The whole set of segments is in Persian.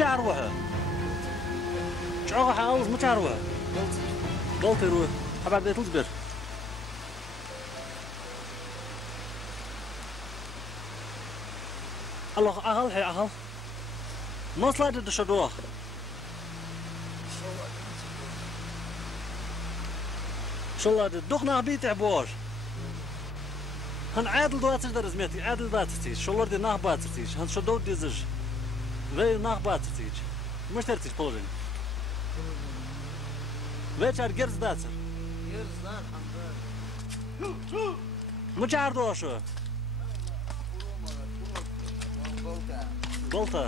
متعروها شعوها حاوز متعروها قلت يروح حباب ديت الزبر الله أهل هي أهل ما صلاد الشدوخ شو الله دخنا بيت عبور هن عادل دواتش در زميتي عادل دواتش شو الله دي ناه باتش هن شو دو ديزج وی نخ باترتیج مشترتیج پولین وی چار گرز داتر گرز دار همدار مچار دوشو غلطه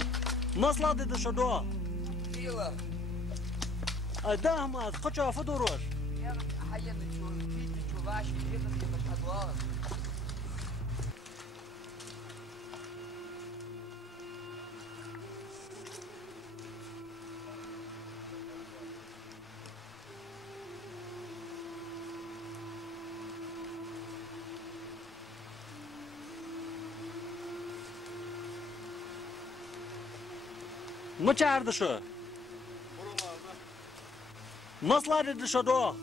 مصلا دیده شو دو دیلا ده ما خچا فدوروش حيا بتشوف في تشوفاش كيف مش ادوار مچار دشو مصلا دیده شو دو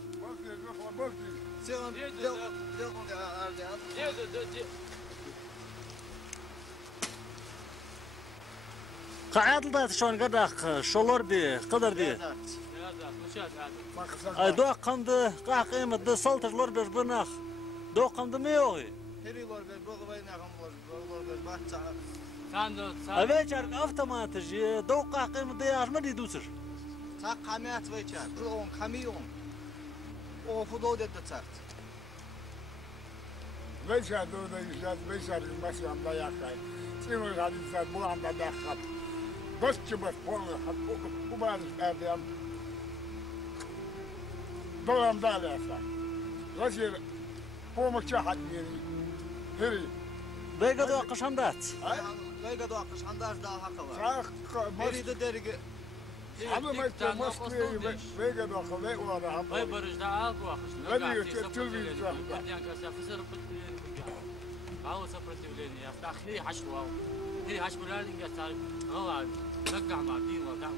قاعد دات شلون قداخ شلور دي قدر دي دو قمد قاع قيمة دي سلطة لور بيش بناخ دو قمد ميوغي هري لور بيش بغ وين نغم لور بيش بات أبيشر أفتماتج دو قاع قيمة دي أجمد يدوسر تا قامات ويشار اون كاميون او فدو دت تسات ويشار دو ده ويشار ماشي عم ضيعك تيمو غادي تسات بو عم ضيعك بس تبغى فوق حقوق كبار الأديان دولام دالي أصلا غسير فوق مكشاحة يعني هري بيقدوا قشندات بيقدوا قشندات دا حقوا هري ده درجة أنا ما يتمسكني بيقدوا خلي وأنا هم باي برج دا عاد واخش غادي تلفي بعدين كذا فسر عاو سبرتيوليني يا أخي حشوا هي حشوا لازم يصير هو رجع مع دين ودعم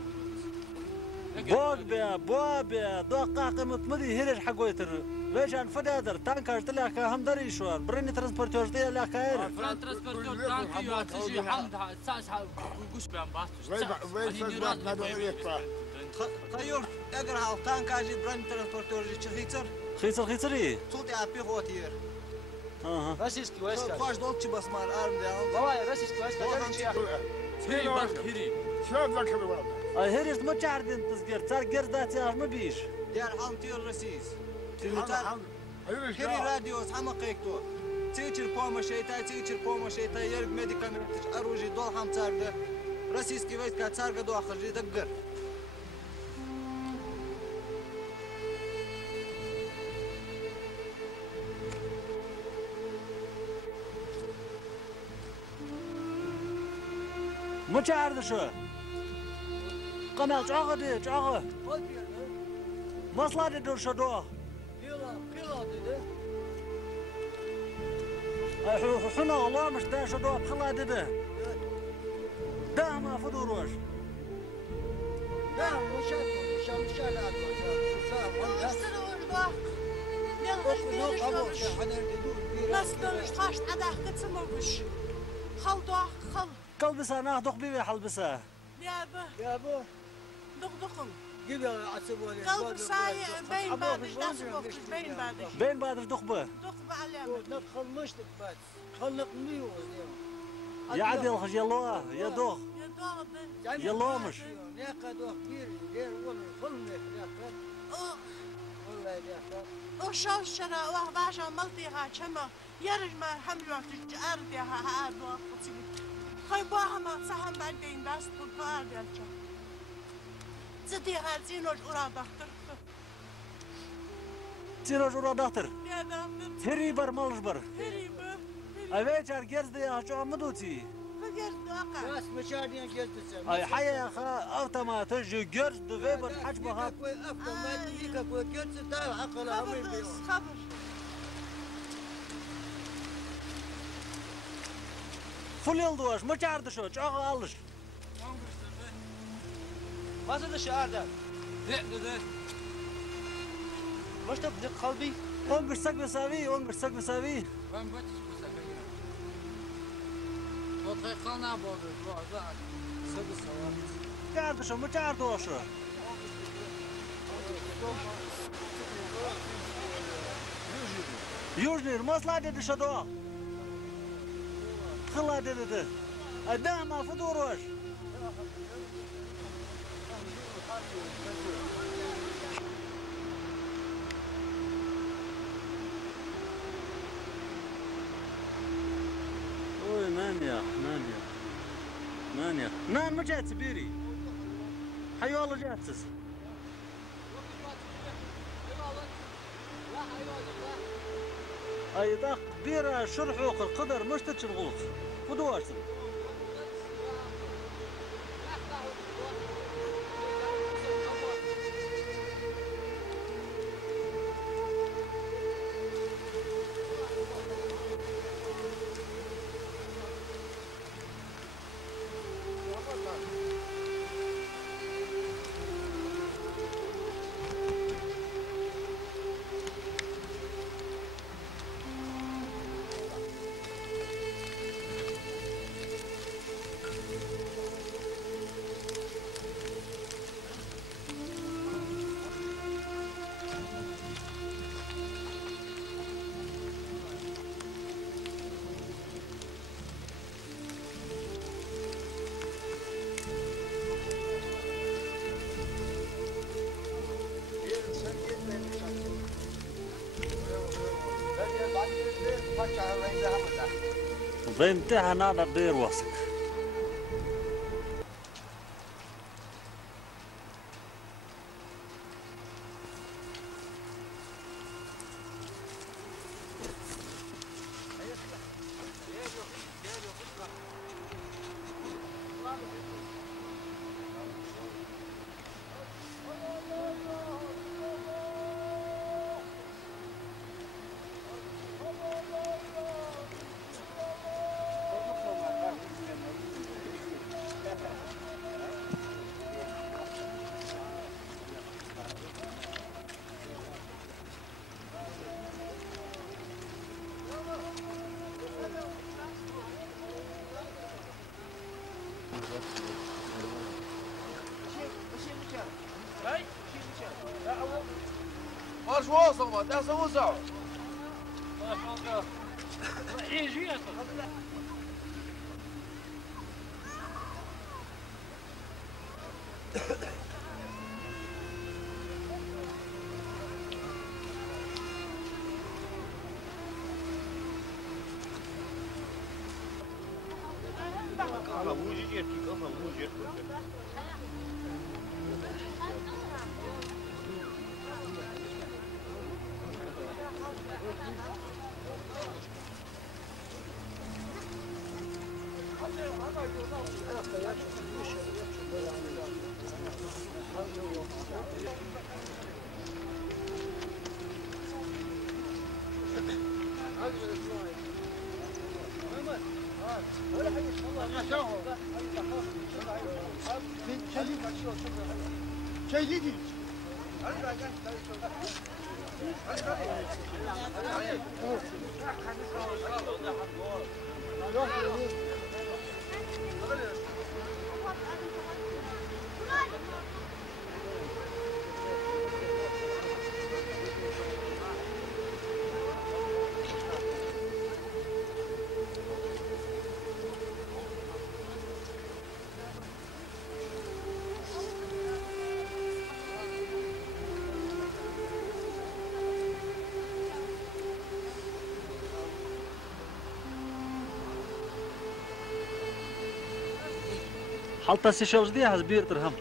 بوبيا دو قاع قيمة مدي هريش حقويتر ليش أن فدادر تانكاش تلاك هم دري شوار بريني ترانسبورتور دي لاك هير فران ترانسبورتور تانكي واتجي حمد ساس قوش بيان باستوش خيور اگر هاو تانكاجي بريني ترانسبورتور جي خيصر صوتي عبي غوتير راسيسكي واسكا خوش دولتشي بس مال ارم ديال بابا راسيسكي واسكا هي بس هيري شلون ذكر الوضع هريش ما تعرفين تسجر تار قردات يا ما بيش ديال حام تير رسيس هري هري راديو حما قيكتو تيجر بوما شيتا يرق ميديكامنت اروجي دول حام تارده رسيسكي واسكا تارغ دو اخر جي دقر ما تعرف شو قمال جاغه مصلاد دور شدوه حنا والله مش دا شدوه بخلا دده دا ما فدوروش دا مشات كلبسه ناخذ بيبي حلبسه يابا دخن جيب عصبوني قلب ساي بين بعدش دخل بين بعدش بين بعدش دخبه دخل على ندخل مشتك بس خلق ميوز يا عدل خش يلا يا دوخ يا دوغ يلا مش ناقد كبير غير ولا خلنا ناقد والله ناقد وشو شرا وحباش عملتي ها شما يرج ما حملوا تجارتي ها هاد وقتي خيبوها ما صحن بعدين بس تطار يالجا زدي هازينوش ورا دكتور تيروج ورا دكتور يا دكتور هري بر مالش بر هريبه اوي چار گرز دي شو عمدوتي فجر دوقع راس مشاريا جلت سم اي حيا يا خا اوتوماتيك جو گرز دو فيبر حجمها كوي افضل ما تجيك كوي جلت دار عقل عمين خبر بيوم خبر فل يلدوش ما چارد شو چاق alış Nasıl dışarıda? لا ده مش تبدأ قلبي؟ اون قرصك بساوي اون قرصك بساوي وين بتش بسكين وطي قلنا بود بعد سد سواد چارد شو ما چارد شو Южный, масла что до. Хла деде. А ма фудурош. Ой, нанья. Нан ما جات بيري. حي والله جاتس. أي ضغط بيرة شرحوق القدر مش تشغلوك فدواشتن وبينتهى نادر دير واسك مارش واصل ما تحسن وسع يجي شيدي حالتا سيشلز دي هز بير درهم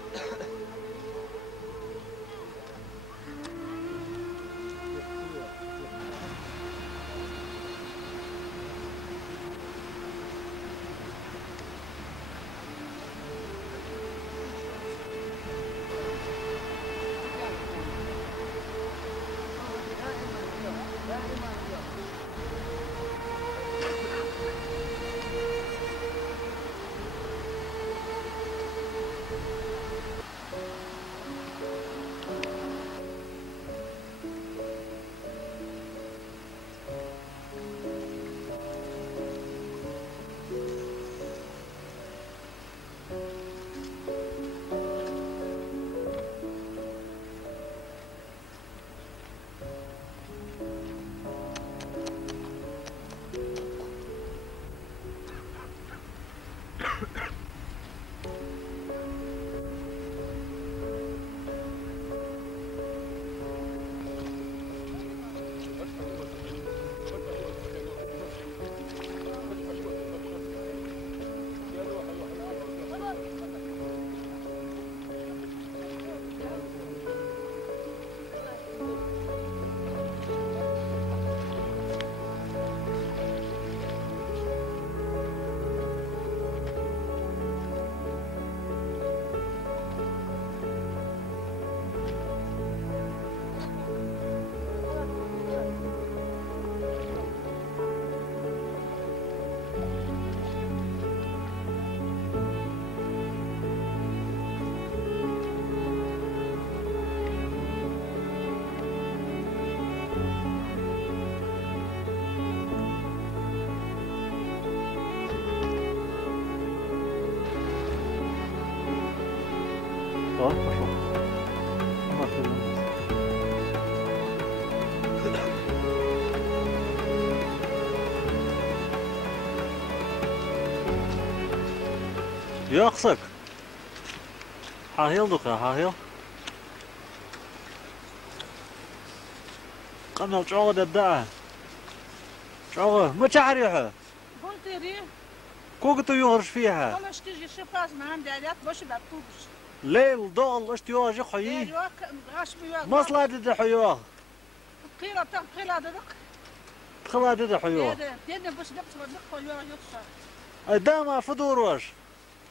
ياقصك هاهيل دوكا هاهيل قمل شعوغ دداء شعوغ ما تعريحه قلت لي كوكتو يهرش فيها والله اشتري شفاز ما عندي عليك باش بطوبش ليل ضل اشتيواج حيي غاش بيواق مصلا دد حيوغ قيلة قيلة دق خلا دد حيوغ دينا باش دق حيوغ يقصر داما فدوروش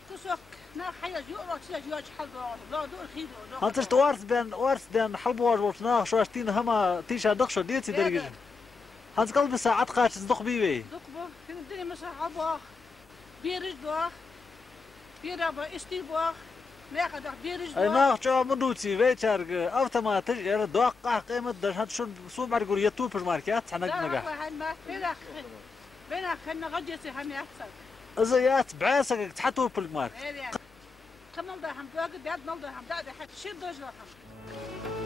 كسوك نا حياج يقرأ تلاج يواج حلبة لا دور خيدو هانتش وارث بين حلبواج وشناخ شواشتين هما تيشا دقشو ديتي درجج هانت قلب ساعات قاتش دق بيبي دقبو كن الدنيا مسح عباخ بيرج باخ بيرابا استي باخ ماخد بيرج اي باخ ناخ شو مدوتي بيتشارج اوتوماتيك ير دوقع قيمة دش هاد شو سو معقول يتوب الماركات حنا نجح بينك خلنا غديتي هم يحصل ازيات بعاسك تحطوا بالمارك كمل ده هم باقي بعد مال ده هم ده حتى شيء دوج رقم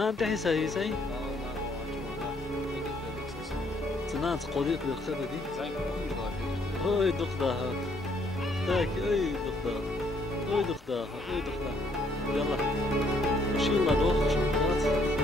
نام تحي سهي سهي تنا نانس قريت بالخير دي زي ما هاي دقدها تاك اي دقدها اي دقدها اي دقدها يلا مشي الله دوخ شوكولات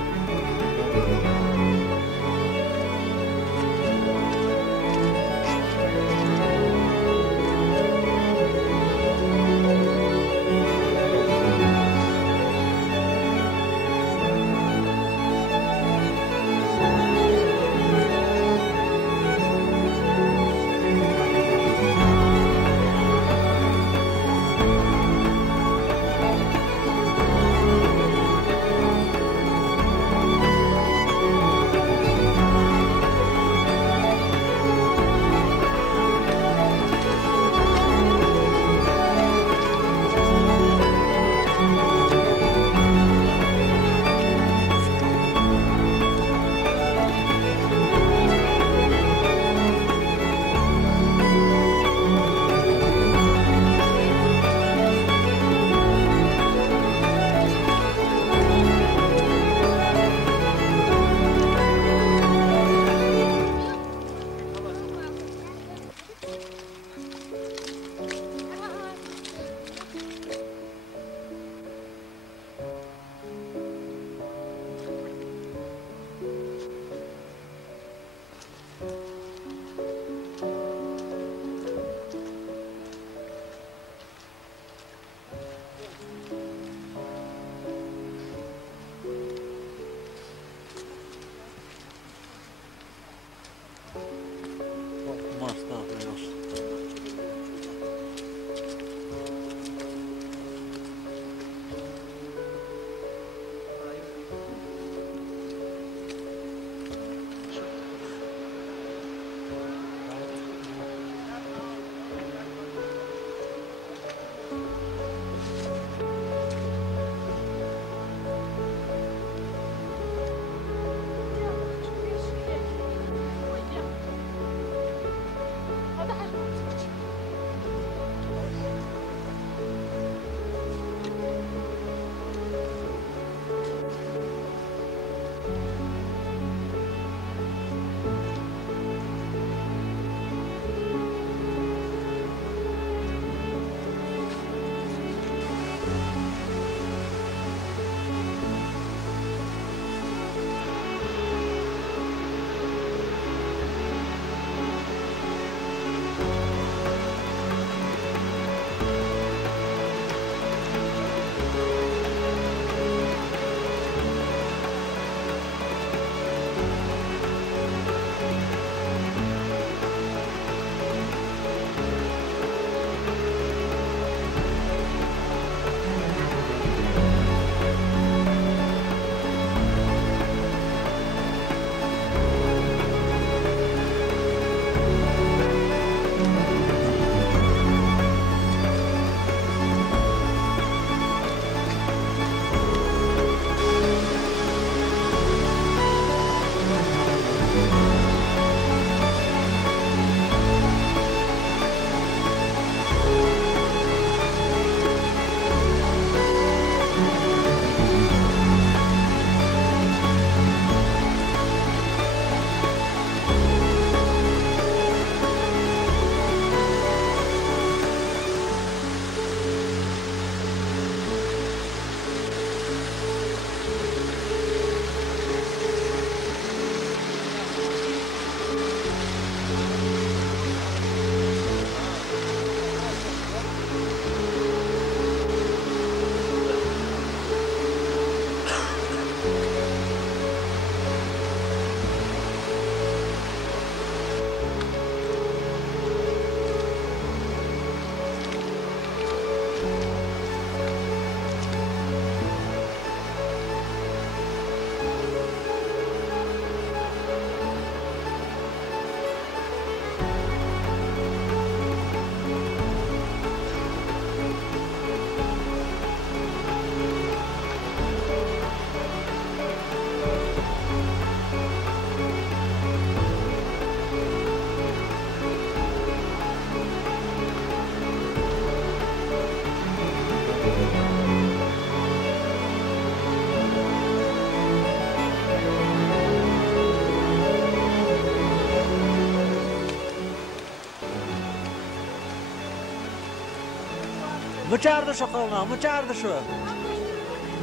مچارده شو قلنا مچارده شو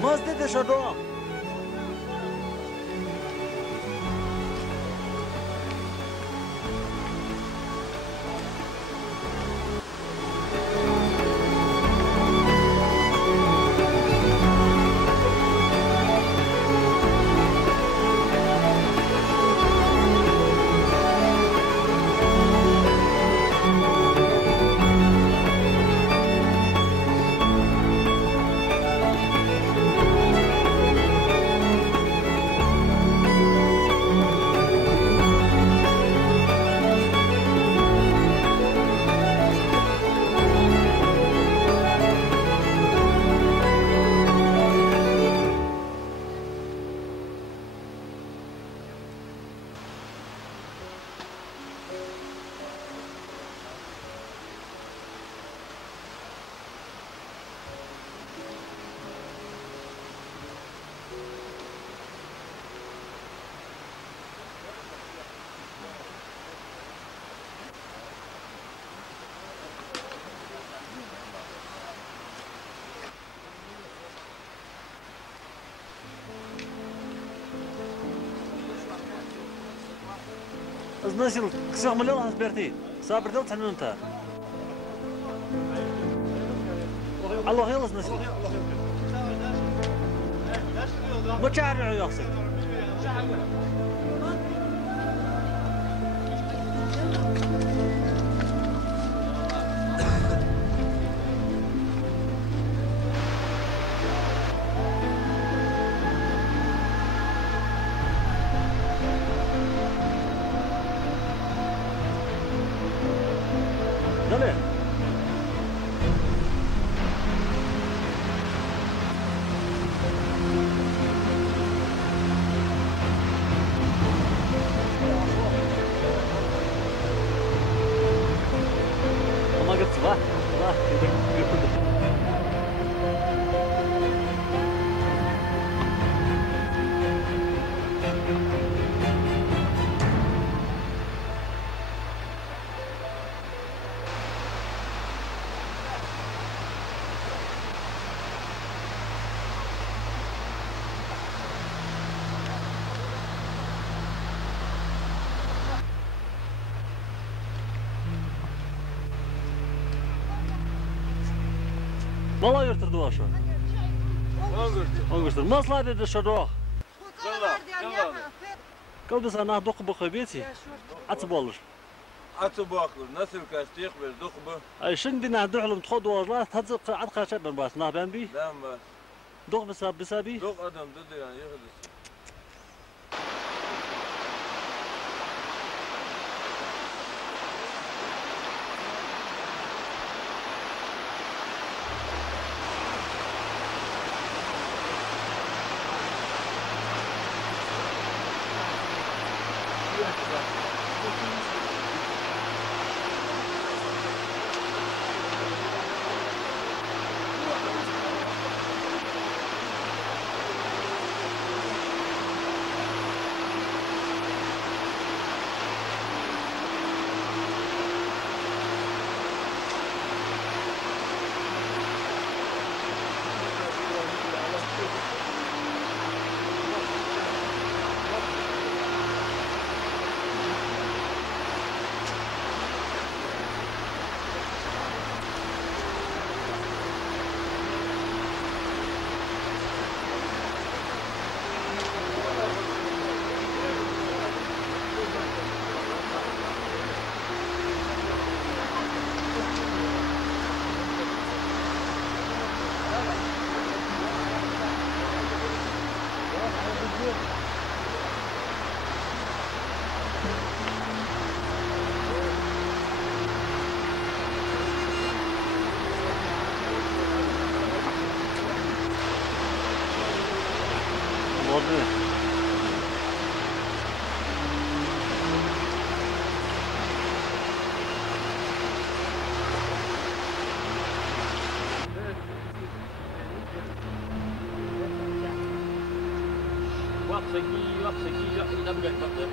مزدده شو دو از نسل کسیم ملیل هست برتی صبر دل تنون تا الله خیلی از نسل مچارد یاخسد والله يرتدوا شو انقشتر ما صلاه ده شدوخ كل بس انا دق بخبيتي اتبولر اتباخر نسل كاستيق بالدقبه اي شن دينا دحلم تخد والله تزق عد خشب من باس نه بان بي دام بس دق بسابي دق ادم ضد يعني يخلص وقتك نبدأ بقى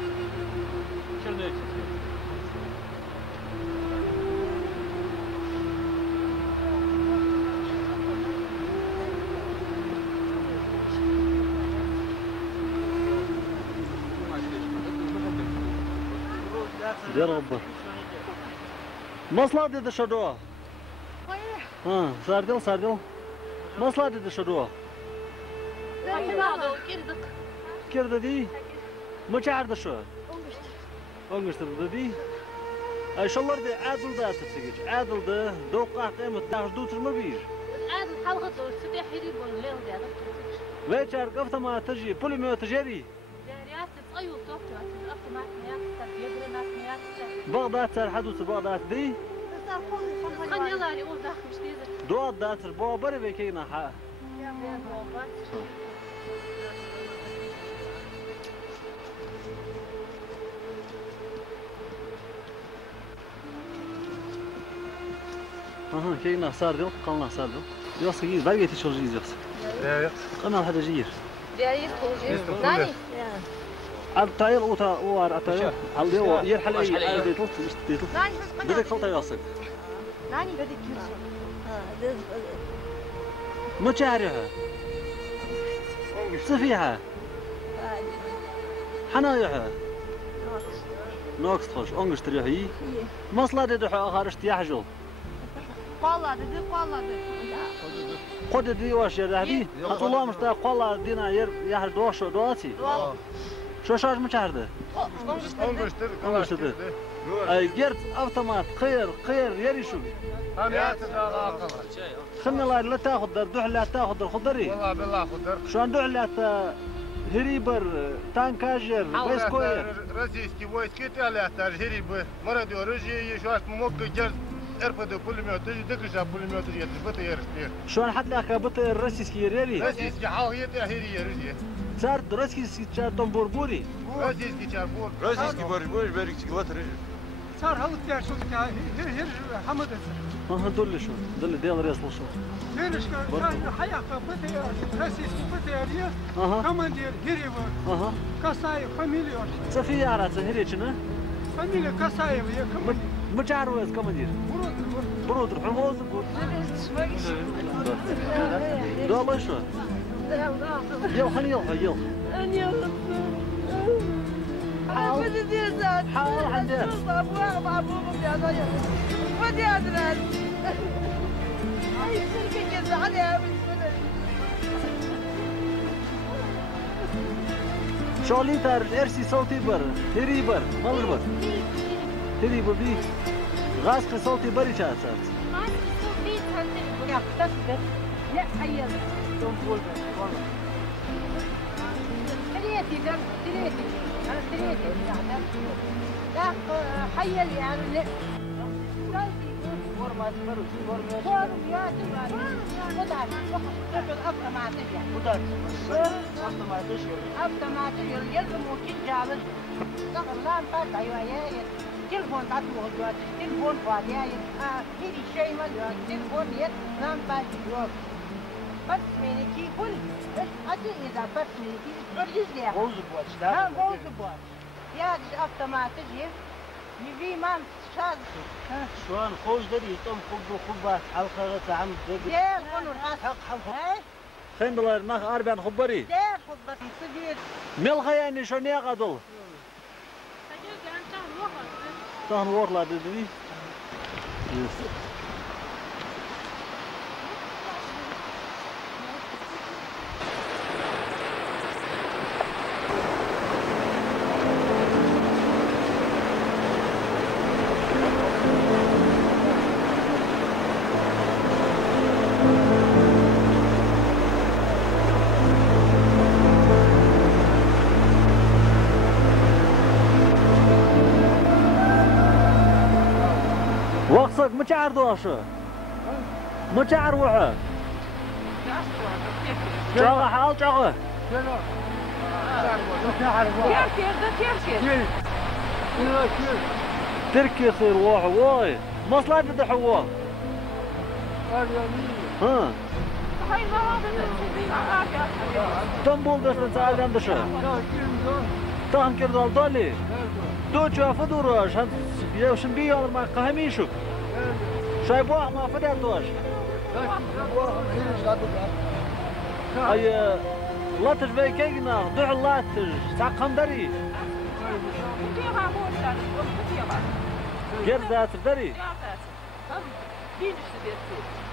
شو نيجي دير غبر مصلحة دي شدوه ها ساردل مصلحة دي شدوه كرده دي ما شعر شو أنجشتر دي أي شلر دي عادل ده تسجج عادل ده دوقع قيمة داخل دوتر ما بير عادل حلقة سدي حريب ولا له ده ويشار قفت ما تجي بولي ما تجري جاريات تصيو توقت وقت ما ميات تبيدر ناس ميات بغداد صار حدث بغداد دي خلينا يلا يقول داخل مش ديزر دوات داتر بو بري بكينا حق اها كينا صار ديل قلنا صار ديل يوصل جيز باقي تشغل جيز يوصل قلنا هذا جير جاي يدخل ناني عاد تايل وار تايل هل هو يرحل اي ديتل ديتل بدك خلطه يوصل ناني بدك يوصل ما تعرفها صفيحة حنايحها ناقص تخش أنجش تريها هي مصلحة دحى آخرش تيحجل قالة دي قد دي واش يرهدي الله مشتا قالة دينا يحر دوش دواتي شو شاش مشاهدة أنجش تري أي جرت أوتومات خير يري شو خلنا لا تاخذ دوح لا تاخذ الخضري والله بالله خضر شلون دوح لا هريبر تانكاجر ويسكوير روسيسكي ويسكي تاع هريبر مرض ورجي شواش موك جرز ارفض بوليميوت دكجا بوليميوت يتبت يرستير شلون حد لك بط الروسيسكي ريري روسيسكي حاويه هيري رجي صار روسيسكي تشاتون بوربوري روسيسكي تشاربور روسيسكي بوربوري بيركسكي وات رجي صار هاو تاع شو تاع هير حمد ها دول شو دول ديال ريس شو هيرش كان حياة بطيء روسيسكي بطيء كمان دير هيريبر كاساي فاميليور صفي على هيري شنو فاميليا كاساي يا كمان مجاروز كمان دير برود حموز دول شو يو خلي يو حاول عندك شغلي تار ارسي صوتي بر هريبر مالبر هريبر دي غاسق صوتي بري شات غاسق صوتي تنتبه يا تصبر لا حيل تريتي درس تريتي أنا تريتي يعني لا حيل يعني لا فورمات يا جماعة خذ أفضل ما تجي أفضل ما تجي يلزم وكيل جابل دخل لا نفات أيوة تلفون تعطوه جوات تلفون فاضي هيدي شيء ما جوات تلفون يد نام فات جوات بس مني كل أجي إذا بس مني برجز ليه غوز بواتش ها غوز بواتش يا أفضل ما تجي يبي ما شاد شلون خوش دري طم خبة حلقة تعم دير قولوا الحق حلقة خين دولار ناخ أربعين خبري دير خبة صغير ملخا يعني شو نيا قدول تان ورلا ددي وقصك مشاعر دواشة مشاعر وحة شغل حال شغل تركي خير واحد واي مصلحة تدحوا ها تنبول دست نساعد عند شو تهم كردال دالي دو شافه دوراش هن يوشن بيا ما قهمي شو شايبوه ما فدر دوش اي لا تجبي كينا دع لا تج ساقم دري Gel zaten deri. Ya zaten. Tam bir işte dersi.